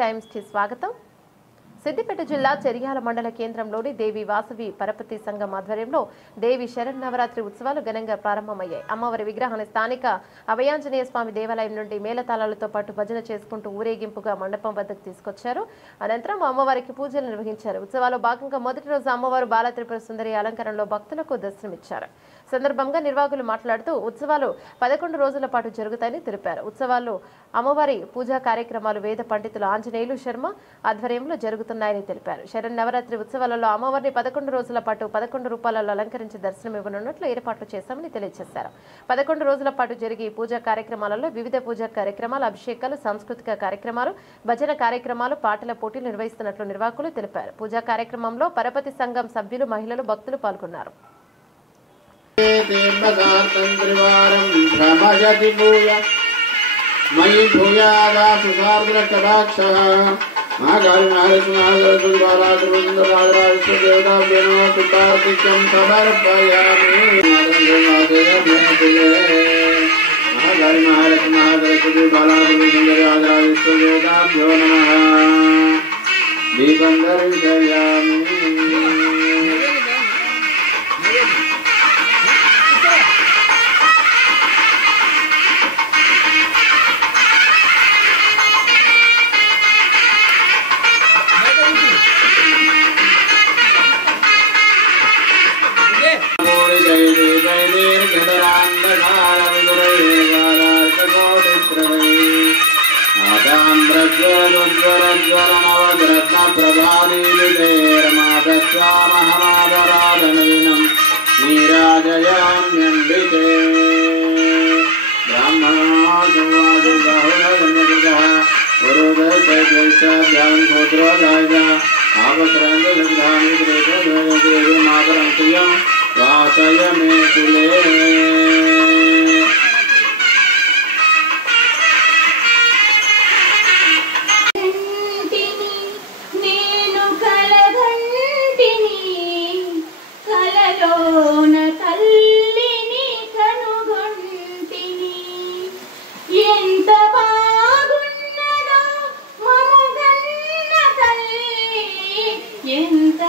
Times కి స్వాగతం. సిద్దిపేట జిల్లా చెర్యాల మండల కేంద్రంలోని దేవి వాసవి పరపతి సంఘం ఆధ్వర్యంలో దేవి శరన్నవరాత్రి ఉత్సవాలు ఘనంగా ప్రారంభమయ్యాయి. అమ్మవారి విగ్రహాన్ని స్థానిక అభయాంజనేయ స్వామి దేవాలయం నుండి మేళతాళాలతో పాటు భజన చేసుకుంటూ ఊరేగింపుగా మండపం వద్దకు తీసుకొచ్చారు. అనంతరం అమ్మవారికి పూజలు నిర్వహించారు. ఉత్సవాల్లో భాగంగా మొదటి రోజు అమ్మవారు బాల త్రిపుర సుందరి అలంకరణలో భక్తులకు దర్శనమిచ్చారు. సందర్భంగా నిర్వాహకులు మాట్లాడుతూ ఉత్సవాలు 11 రోజుల పాటు జరుగుతాయని తెలిపారు. ఉత్సవాల్లో అమ్మవారి పూజా కార్యక్రమాలు వేద పండితులు ఆంజనేయులు శర్మ ఆధ్వర్యంలో జరుగుతున్నాయని తెలిపారు. శరన్నవరాత్రి ఉత్సవాలలో అమ్మవారిని 11 రోజుల పాటు 11 రూపాయలలో అలంకరించి దర్శనమివ్వనున్నట్లు ఏర్పాట్లు చేశామని తెలియజేశారు. 11 రోజుల పాటు జరిగే పూజా కార్యక్రమాలలో వివిధ పూజా కార్యక్రమాలు, అభిషేకాలు, సాంస్కృతిక కార్యక్రమాలు, భజన కార్యక్రమాలు, పాటల పోటీలు నిర్వహిస్తున్నట్లు నిర్వాహకులు తెలిపారు. పూజా కార్యక్రమంలో పరపతి సంఘం సభ్యులు, మహిళలు, భక్తులు పాల్గొన్నారు. मयि भूयादा सुधार्द्रकटाक्षः महाकारुणार्जुनार्जुनद्वाराद्रुन्द्रराजराजदेवताभ्यो पितार्तिकं समर्पयामि महाकारुणार्जुनार्जुनदेवताभ्यो नमः दीपं दर्शयामि प्रभादीविजयरमादस्वामहमादराधनैनं नीराजयाम्यम्बिके ब्राह्मणाजुवाजुबाहुलगण्यकृतः गुरुदर्शैश्चाभ्यां गोत्रोजायजा आपत्रन्दधानि प्रेतोदेवी मातरं प्रियं वासय मे कुले ఎంత